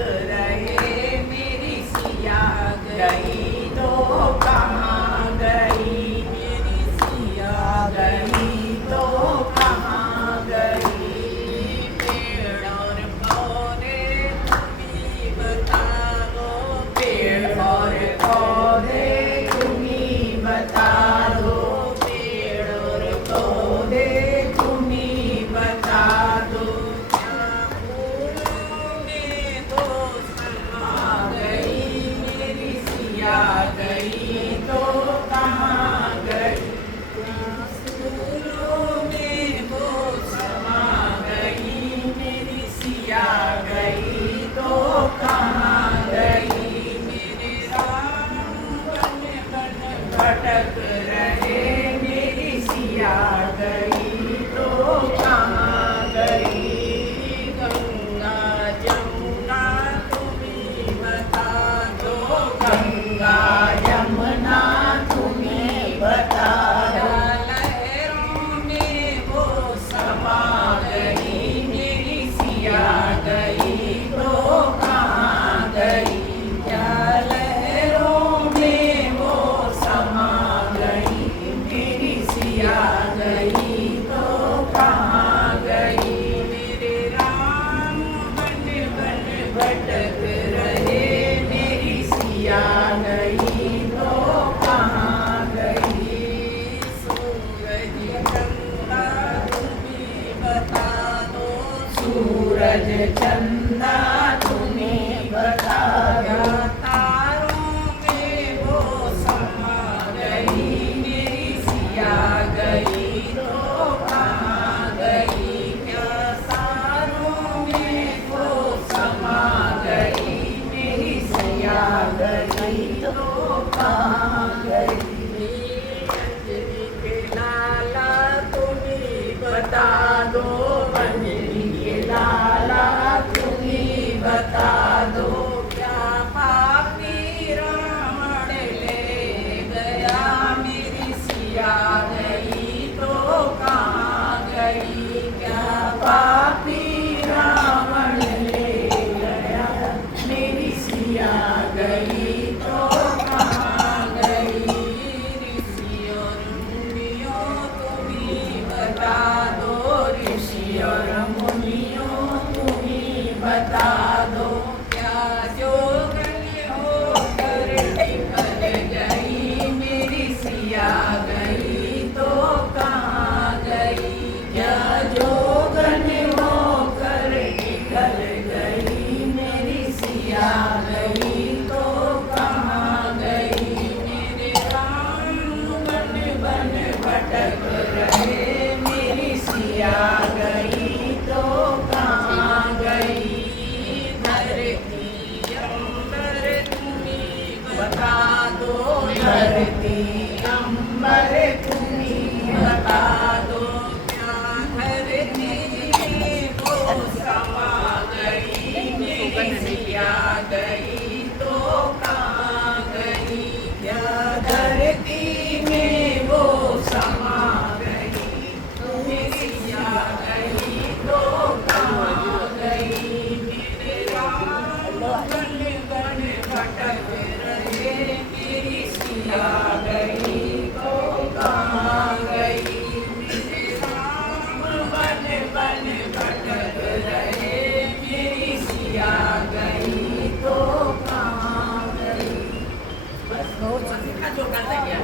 रहे मेरी सिया गई तो कहाँ गई, मेरी सिया गई तो कहाँ गई। पेड़ और पौधे तुम्हीं बता दो, पेड़ और पौधे तुम्हीं बता दो, पेड़ और पौधे तुम्हीं बता दो। क्या फूलों में तो समा गई, मेरी सिया गई तो कहाँ गई। क्या फूलों में वो समा गई, मेरी सिया गई तो कहाँ गई। मेरे राम बन बन भटक रहे, मेरी सिया गई तो कहाँ गई। गंगा जमुना तुम्हीं बता दो, गंगा जमुना तुम्हीं बता दो। लहरों में वो समा गई, मेरी सिया गई तो कहाँ गई। क्या लहरों में वो समा गई, मेरी सिया गई तो कहाँ गई। मेरे राम बन बन भटक रहे, मेरी सिया गई तो कहाँ गई। सूरज चंदा तुम्हीं बता दो, सूरज चंदा तुम्हीं बता दो। तारों में वो समा गई, मेरी सिया गई तो कहाँ गई। क्या तारों में वो समा गई, मेरी सिया गई तो कहाँ गई। अंजलि के लाला तुम्हीं बता दो, अंजलि के लाला तुम्हीं बता दो। क्या पापी रावण ले गया, मेरी सिया गई तो कहाँ गई। क्या पापी रावण ले गया, मेरी सिया गई तो कहाँ गई। ऋषि और मुनियों तुम्हीं बता दो, ऋषि और मुनियों तुम्हीं बता दो। क्या जोगन होकर निकल गई, मेरी सिया गई तो कहाँ गई। क्या जोगन होकर निकल गई, मेरी सिया गई तो कहाँ गई। मेरे राम बन बन भटक रहे, मेरी सिया गई तो कहाँ गई। धरती अंबर तुम्हीं बता दो, धरती अंबर तुम्हीं बता दो। क्या धरती में वो समा गई, मेरी सिया गई तो कहाँ गई। क्या धरती में वो समा गई, मेरी सिया गई तो कहाँ गई। मेरे राम बन बन भटक रहे, मेरी सिया गई तो कहाँ गई। मेरे राम बन बन भटक रहे, मेरी सिया गई तो कहाँ गई। बस बहुत जो करता क्या